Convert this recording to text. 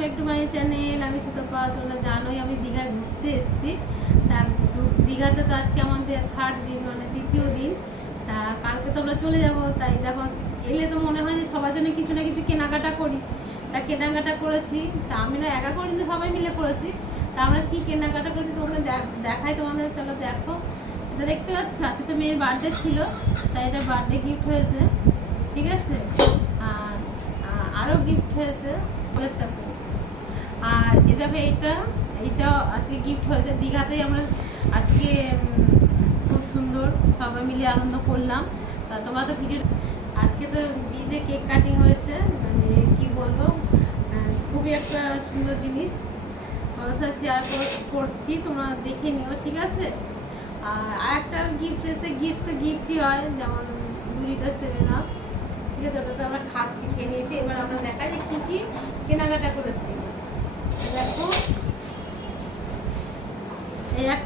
Back to my channel আমি সুতপা তোমরা জানোই আমি দীঘায় ঘুরতে এসেছি। তা দীঘাতে তো আজকে আমাদের থার্ড দিন মানে দ্বিতীয় দিন। তা কালকে তো আমরা চলে যাব, তাই দেখো, এলে তো মনে হয় যে সবার জন্য কিছু না কিছু কেনাকাটা করি। তা কেনাকাটা করেছি, তা আমি না একা করিনি সবাই মিলে করেছি। তা আমরা কি কেনাকাটা করেছি দেখ- দেখাই তোমাদের, চলো দেখো। এটা দেখতে পাচ্ছ? আজকে তো মেয়ের বার্থডে ছিল, তাই এটা বার্থডে গিফট হয়েছে। ঠিক আছে? আর আরও গিফট হয়েছে আর এ দেখো এইটা এইটা আজকে গিফট হয়েছে। দীঘাতেই আমরা আজকে খুব সুন্দর সবাই মিলে আনন্দ করলাম। তা তোমরা তো ভিডিও আজকে তো বিয়েতে কেক কাটিং হয়েছে মানে কি বলব খুবই একটা সুন্দর জিনিস। তোমার সাথে শেয়ার করছি, তোমরা দেখে নিও, ঠিক আছে? আর আরেকটা গিফট এসে গিফট তো গিফটই হয়, যেমন লিটার সেভেন আপ ঠিক আছে, ওটা তো আমরা খাচ্ছি, খেয়ে নিয়েছি। এবার আমরা দেখাই যে কী কী কেনাকাটা করেছি। দেখো এই এক